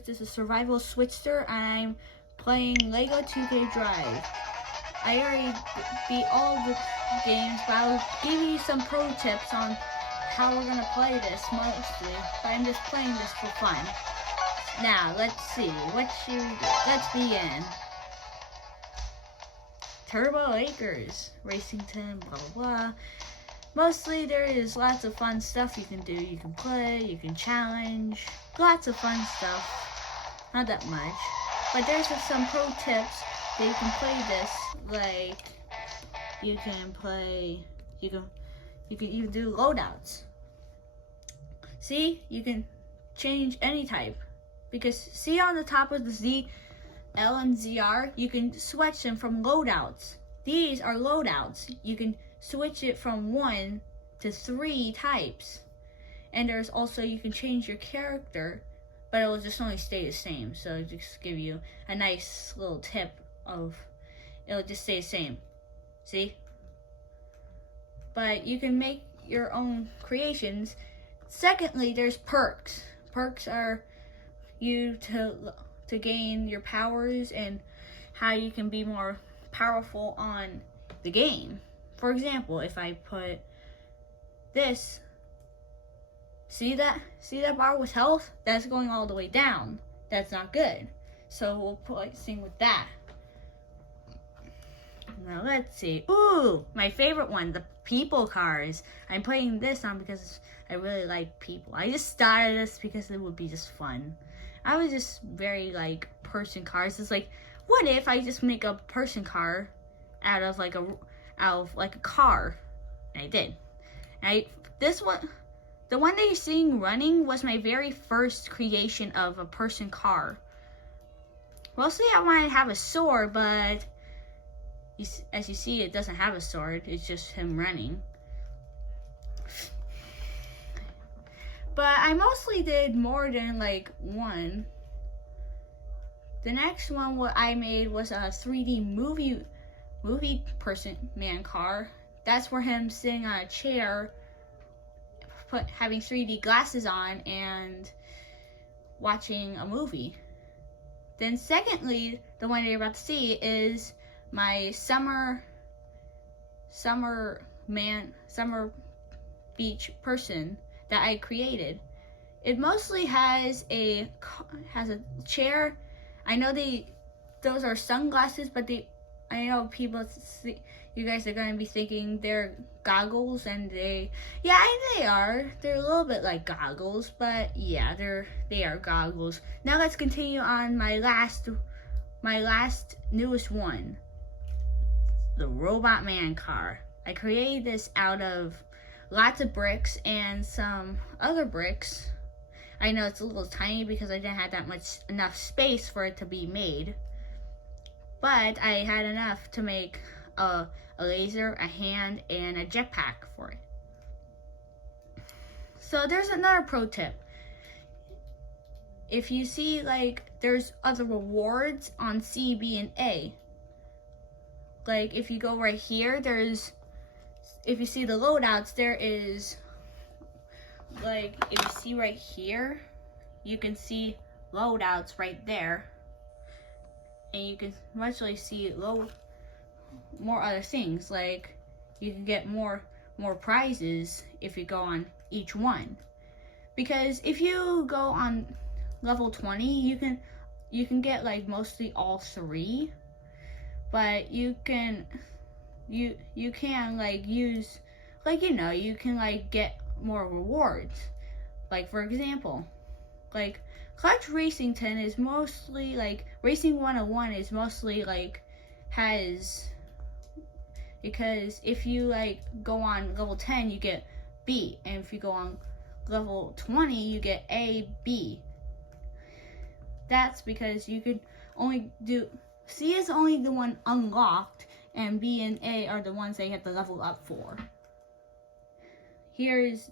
Lakers. This is Survival Switster, and I'm playing Lego 2K Drive. I already beat all the games, but I'll give you some pro tips on how we're gonna play this mostly. But I'm just playing this for fun. Now, let's see. What should we do? Let's begin. Turbo Lakers, Racington, blah blah blah. Mostly there is lots of fun stuff you can do. You can play, you can challenge, lots of fun stuff. Not that much. But there's just some pro tips that you can play this. Like you can play, you can even do loadouts. See, you can change any type. Because see on the top of the Z, L and ZR, you can switch them from loadouts. These are loadouts. You can switch it from 1 to 3 types. And there's also, you can change your character, but it will just only stay the same. So I'll just give you a nice little tip of, it'll just stay the same. See? But you can make your own creations. Secondly, there's perks. Perks are you to gain your powers and how you can be more powerful on the game. For example, if I put this, see that bar with health? That's going all the way down. That's not good. So we'll put something with that. Now let's see. Ooh, my favorite one, the people cars. I'm putting this on because I really like people. I just started this because it would be just fun. I was just very like person cars. It's like, what if I just make a person car out of like a car? And I did. This one, the one that you're seeing running, was my very first creation of a person car. Mostly I wanted to have a sword, but as you see, it doesn't have a sword. It's just him running. But I mostly did more than like one. The next one what I made was a 3D movie person man car. That's for him sitting on a chair, having 3D glasses on and watching a movie. Then secondly, the one that you're about to see is my summer beach person that I created. It mostly has a chair. I know those are sunglasses, but I know people, you guys are going to be thinking they're goggles, and they are. They're a little bit like goggles, but yeah, they are goggles. Now let's continue on my last newest one, the Robot Man car. I created this out of lots of bricks and some other bricks. I know it's a little tiny because I didn't have enough space for it to be made. But I had enough to make a laser, a hand, and a jetpack for it. So there's another pro tip. If you see, like, there's other rewards on C, B, and A. Like, if you go right here, if you see the loadouts, there is, like, if you see right here, you can see loadouts right there. And you can eventually see more other things, like you can get more prizes if you go on each one. Because if you go on level 20, you can get like mostly all 3, but you can like use, like, you know, you can like get more rewards. Like for example, like Clutch Racington is mostly like, Racing 101 is mostly like because if you like go on level 10, you get B, and if you go on level 20, you get A, B. That's because you could only do, C is only the one unlocked, and B and A are the ones that you have to level up for. Here's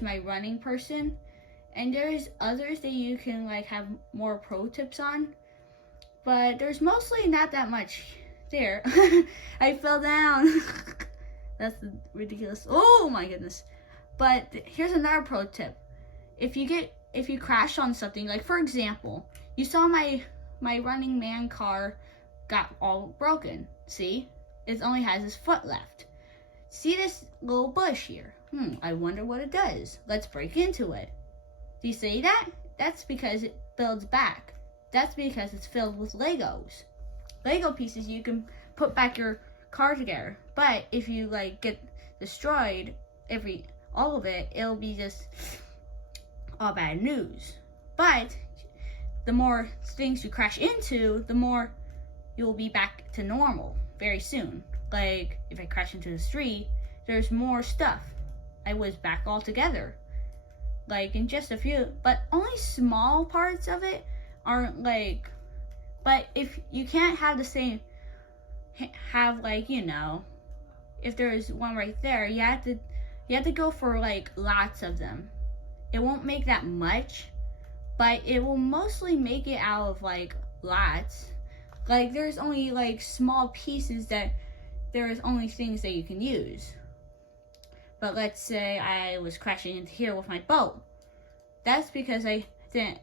my running person. And there's others that you can like have more pro tips on, but there's mostly not that much there. I fell down. That's ridiculous. Oh my goodness. But here's another pro tip. If you get if you crash on something, like for example, you saw my Running Man car got all broken. See? It only has his foot left. See this little bush here? I wonder what it does. Let's break into it. Do you see that? That's because it builds back. That's because it's filled with Legos. Lego pieces you can put back your car together. But if you like get destroyed, all of it, it'll be just all bad news. But the more things you crash into, the more you'll be back to normal very soon. Like if I crash into the street, there's more stuff. I was back altogether. Like in just a few, but only small parts of it aren't like, but if you can't have the same, have like, you know, if there's one right there, you have to go for like lots of them. It won't make that much, but it will mostly make it out of like lots. Like there's only like small pieces that there's only things that you can use. But let's say I was crashing into here with my boat. That's because I didn't,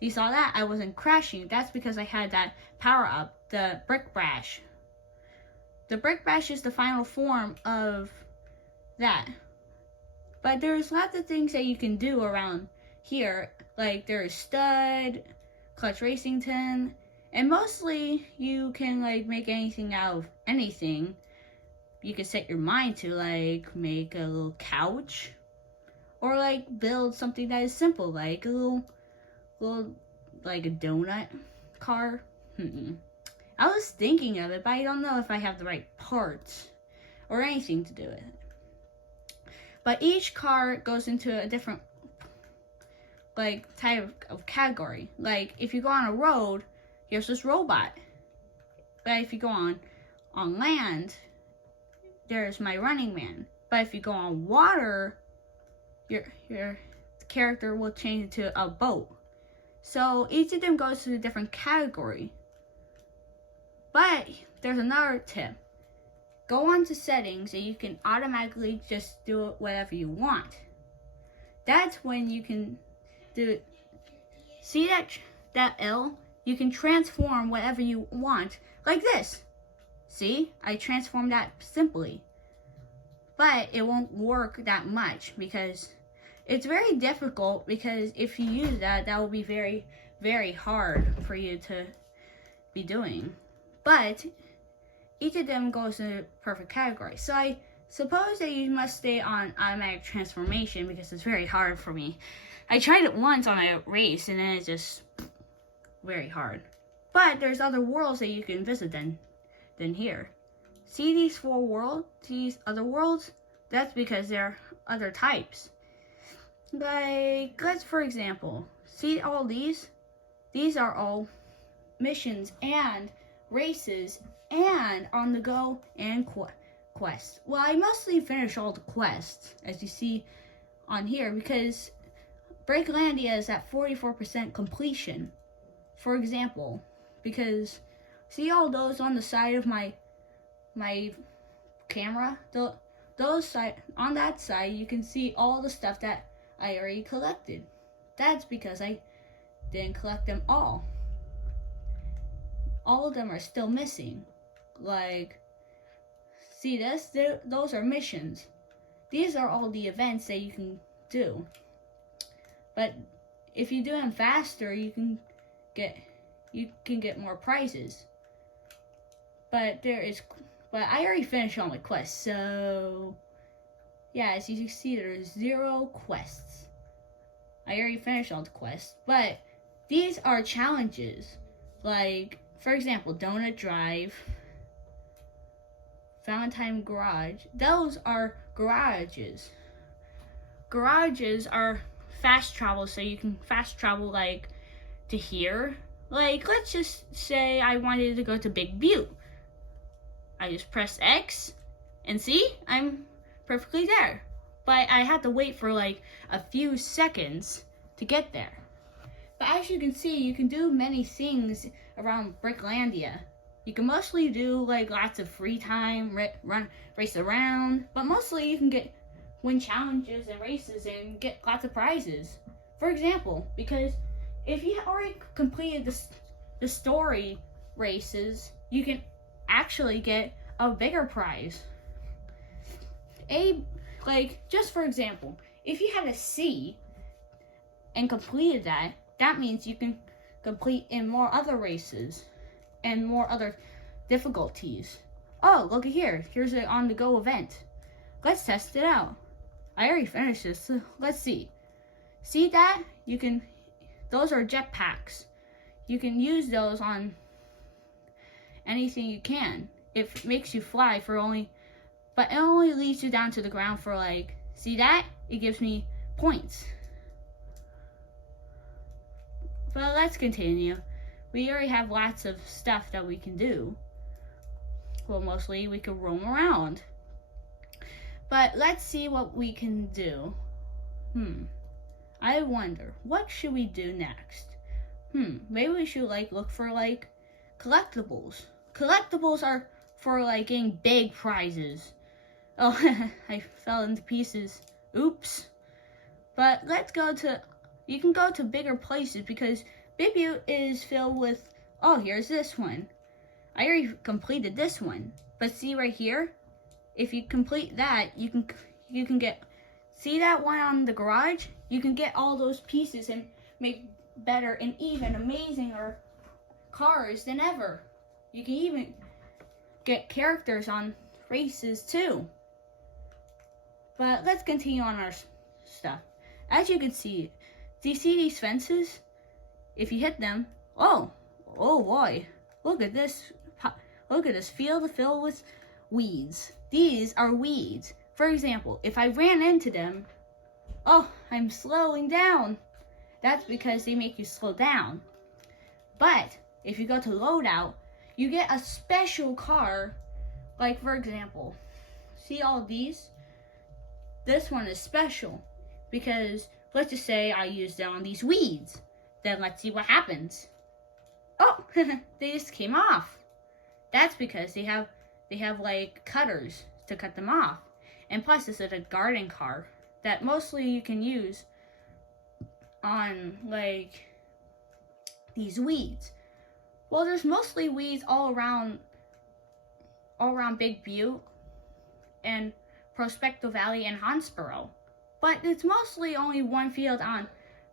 you saw that? I wasn't crashing. That's because I had that power up, the Brick Bash. The Brick Bash is the final form of that. But there's lots of things that you can do around here. Like there's Stud, Clutch Racington, and mostly you can like make anything out of anything. You can set your mind to, like make a little couch, or like build something that is simple, like a little like a donut car. I was thinking of it, but I don't know if I have the right parts or anything to do with it. But each car goes into a different like type of category. Like if you go on a road, here's this robot. But if you go on land, there's my Running Man. But if you go on water, your character will change into a boat. So each of them goes to a different category. But there's another tip. Go on to settings and you can automatically just do it whatever you want. That's when you can do it. See that L? You can transform whatever you want, like this. See, I transformed that simply. But it won't work that much because it's very difficult, because if you use that will be very, very hard for you to be doing. But each of them goes in a perfect category. So I suppose that you must stay on automatic transformation because it's very hard for me. I tried it once on a race and then it's just very hard. But there's other worlds that you can visit than here. See these 4 worlds? These other worlds? That's because there are other types. Like, let's for example, see all these? These are all missions and races and on the go and quests. Well, I mostly finish all the quests, as you see on here, because Breaklandia is at 44% completion. For example, because see all those on the side of my camera? Those side, on that side, you can see all the stuff that I already collected. That's because I didn't collect them all. All of them are still missing. Like, see this? Those are missions. These are all the events that you can do. But if you do them faster, you can get more prizes. But I already finished all my quests, so yeah, as you can see, there's 0 quests. I already finished all the quests, but these are challenges. Like, for example, Donut Drive, Valentine Garage. Those are garages. Garages are fast travel, so you can fast travel like to here. Like, let's just say I wanted to go to Big Butte. I just press X, and see, I'm perfectly there. But I had to wait for like a few seconds to get there. But as you can see, you can do many things around Breaklandia. You can mostly do like lots of free time, race around, but mostly you can win challenges and races and get lots of prizes. For example, because if you already completed the story races, you can actually get a bigger prize. Just for example, if you had a C and completed that, that means you can complete in more other races and more other difficulties. Oh, look at here. Here's an on-the-go event. Let's test it out. I already finished this, so let's see. See that? Those are jetpacks. You can use those on anything you can. It makes you fly but it only leads you down to the ground for see that? It gives me points. But let's continue. We already have lots of stuff that we can do. Well, mostly we can roam around. But let's see what we can do. I wonder, what should we do next? Maybe we should look for collectibles. Collectibles are for getting big prizes. Oh, I fell into pieces. Oops. But you can go to bigger places because Big Butte is filled with, oh, here's this one. I already completed this one. But see right here? If you complete that, you can get, see that one on the garage? You can get all those pieces and make better and even amazinger cars than ever. You can even get characters on races too. But let's continue on our stuff. As you can see, do you see these fences? If you hit them, oh boy, look at this field filled with weeds. These are weeds. For example, if I ran into them, oh, I'm slowing down. That's because they make you slow down. But if you go to loadout, you get a special car. For example, see all these? This one is special because let's just say I used it on these weeds. Then let's see what happens. Oh, they just came off. That's because they have cutters to cut them off. And plus this is a garden car that mostly you can use on these weeds. Well, there's mostly weeds all around Big Butte and Prospecto Valley and Hansborough. But it's mostly only one field on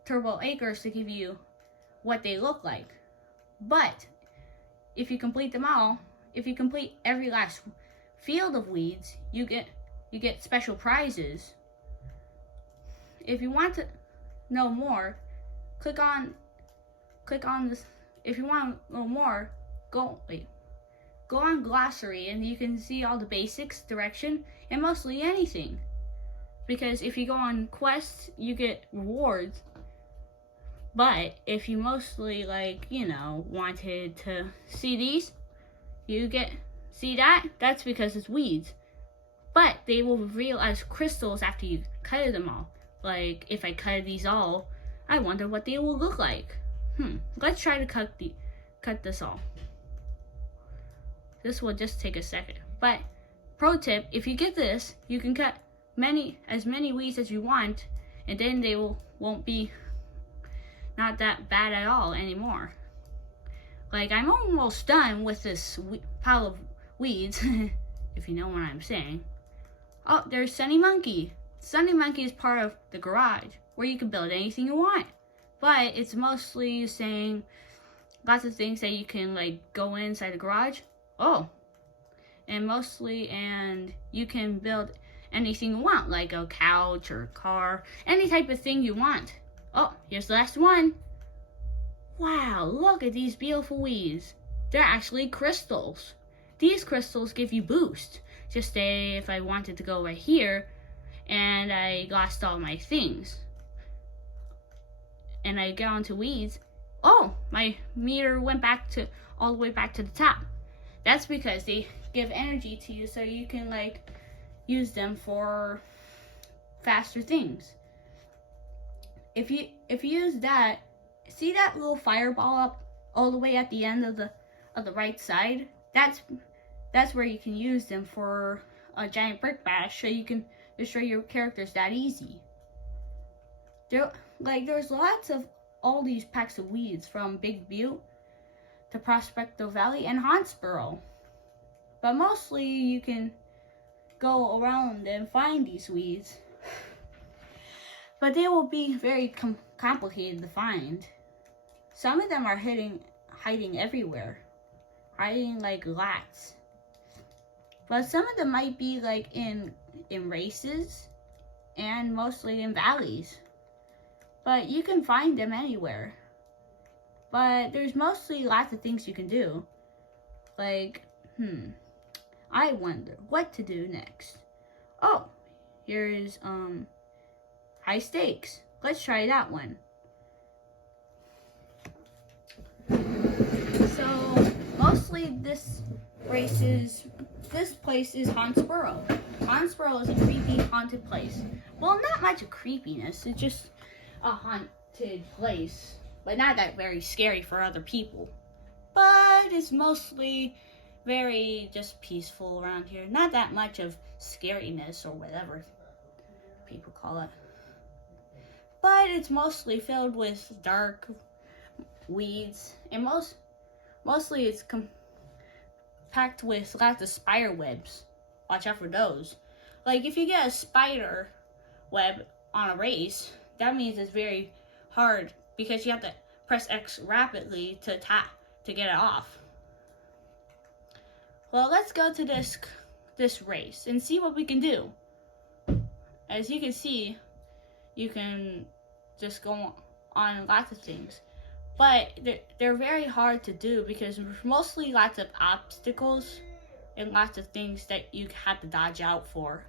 Turbo Acres to give you what they look like. But if you complete them all, if you complete every last field of weeds, you get special prizes. If you want to know more, click on this. If you want to know more, go on glossary and you can see all the basics, direction, and mostly anything. Because if you go on quests, you get rewards. But if you mostly wanted to see these, see that? That's because it's weeds. But they will reveal as crystals after you cut them all. If I cut these all, I wonder what they will look like. Let's try to cut this all. This will just take a second. But pro tip, if you get this, you can cut as many weeds as you want, and then they won't be not that bad at all anymore. I'm almost done with this pile of weeds, if you know what I'm saying. Oh, there's Sunny Monkey. Sunny Monkey is part of the garage, where you can build anything you want. But it's mostly saying lots of things that you can go inside the garage. Oh, and you can build anything you want, like a couch or a car, any type of thing you want. Oh, here's the last one. Wow, look at these beautiful weeds. They're actually crystals. These crystals give you boost. Just say if I wanted to go right here and I lost all my things and I get onto weeds, oh, my meter went all the way back to the top. That's because they give energy to you so you can use them for faster things. If you use that, see that little fireball up all the way at the end of the right side? That's where you can use them for a giant brick bash, so you can destroy your characters that easy. like there's lots of all these packs of weeds from Big Butte to Prospector Valley and Hansboro. But mostly you can go around and find these weeds. But they will be very complicated to find. Some of them are hiding everywhere. Hiding like lots. But some of them might be like in races and mostly in valleys. But you can find them anywhere. But there's mostly lots of things you can do. Like, I wonder what to do next. Oh, here is high stakes. Let's try that one. So mostly this place is Hansboro. Hansboro is a creepy haunted place. Well, not much of creepiness, it's just a haunted place. But not that very scary for other people. But it's mostly very just peaceful around here. Not that much of scariness or whatever people call it. But it's mostly filled with dark weeds. And mostly it's packed with lots of spider webs. Watch out for those. Like if you get a spider web on a race, that means it's very hard because you have to press X rapidly to get it off. Well, let's go to this race and see what we can do. As you can see, you can just go on lots of things. But they're very hard to do because there's mostly lots of obstacles and lots of things that you have to dodge out for.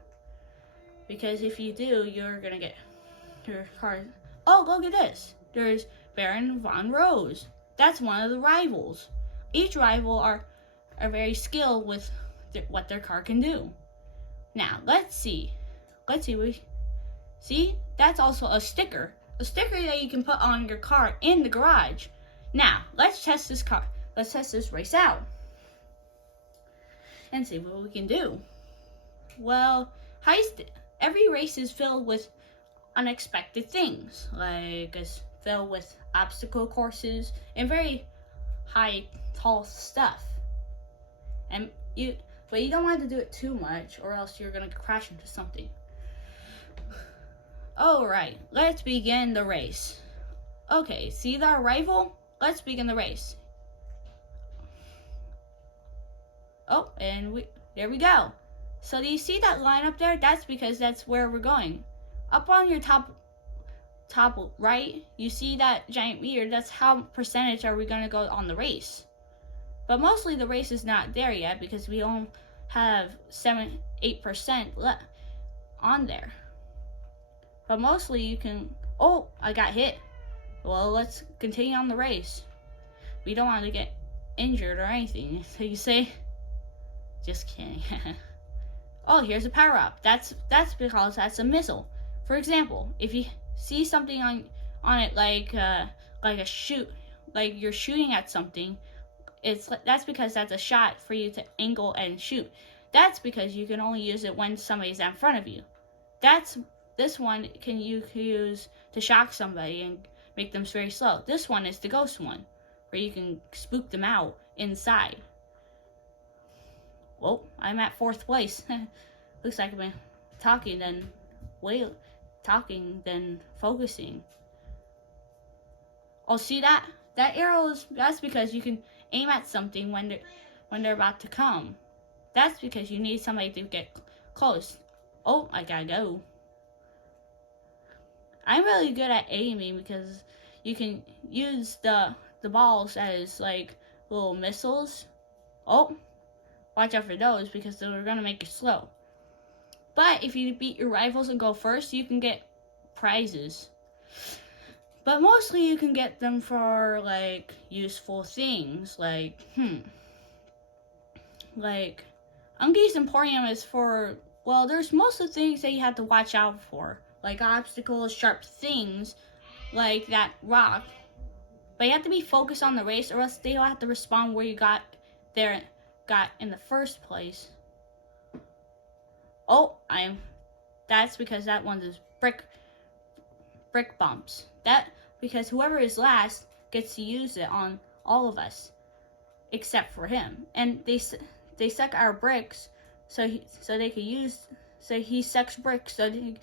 Because if you do, you're gonna get your car. Oh, look at this. There's Baron Von Rose. That's one of the rivals. Each rival are very skilled with what their car can do. Now, let's see. See? That's also a sticker. A sticker that you can put on your car in the garage. Now, let's test this car. Let's test this race out. And see what we can do. Well, every race is filled with unexpected things. Like it's filled with obstacle courses and very high, tall stuff. But you don't want to do it too much or else you're gonna crash into something. Alright, let's begin the race. Okay, see our rival? Let's begin the race. Oh, and there we go. So do you see that line up there? That's because that's where we're going. Up on your top right, you see that giant meter. That's how percentage are we going to go on the race. But mostly the race is not there yet because we only have 8% left on there. But mostly you can... Oh, I got hit. Well, let's continue on the race. We don't want to get injured or anything. So you say... Just kidding. Oh, here's a power-up. That's because that's a missile. For example, if you see something on it like a shoot, like you're shooting at something, that's because that's a shot for you to angle and shoot. That's because you can only use it when somebody's in front of you. This one you can use to shock somebody and make them very slow. This one is the ghost one, where you can spook them out inside. Well, I'm at 4th place. Looks like I've been talking then focusing. Oh, see that? That arrow that's because you can aim at something when they're about to come. That's because you need somebody to get close. Oh, I gotta go. I'm really good at aiming because you can use the balls as like little missiles. Oh, watch out for those because they're gonna make you slow. But if you beat your rivals and go first, you can get prizes. But mostly you can get them for like useful things like like Unky's Emporium is for, well, there's most of the things that you have to watch out for, like obstacles, sharp things like that rock. But you have to be focused on the race or else they will have to respawn where you got in the first place. Oh, that's because that one's is brick bumps. Because whoever is last gets to use it on all of us, except for him. And they suck our bricks, so he sucks bricks so you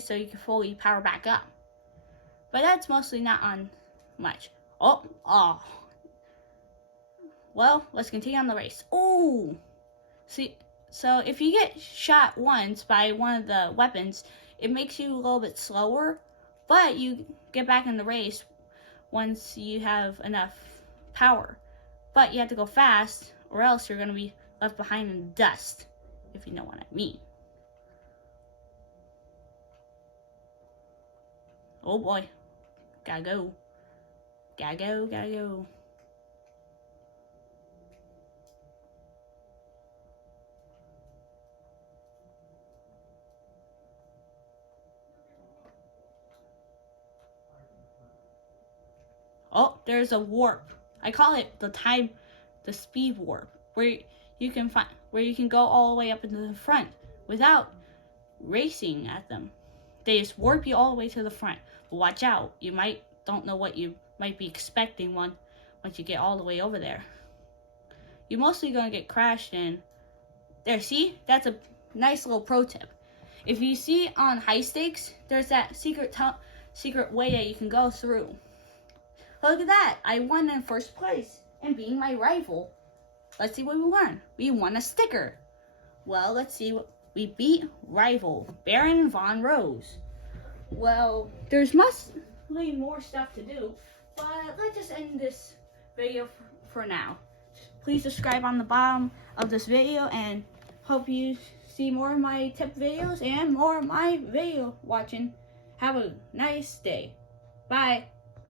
can fully power back up. But that's mostly not on much. Oh. Well, let's continue on the race. Oh, see, so if you get shot once by one of the weapons, it makes you a little bit slower, but you get back in the race once you have enough power. But you have to go fast, or else you're going to be left behind in the dust, if you know what I mean. Oh boy. Gotta go. Oh, there's a warp. I call it the speed warp, where you can go all the way up into the front without racing at them. They just warp you all the way to the front. But watch out, you don't know what you might be expecting once you get all the way over there. You're mostly gonna get crashed in. There, see? That's a nice little pro tip. If you see on high stakes, there's that secret way that you can go through. Look at that! I won in first place and beating my rival. Let's see what we won. We won a sticker. Well, let's see what we beat rival Baron Von Rose. Well, there's mostly more stuff to do, but let's just end this video for now. Please subscribe on the bottom of this video, and hope you see more of my tip videos and more of my video watching. Have a nice day. Bye.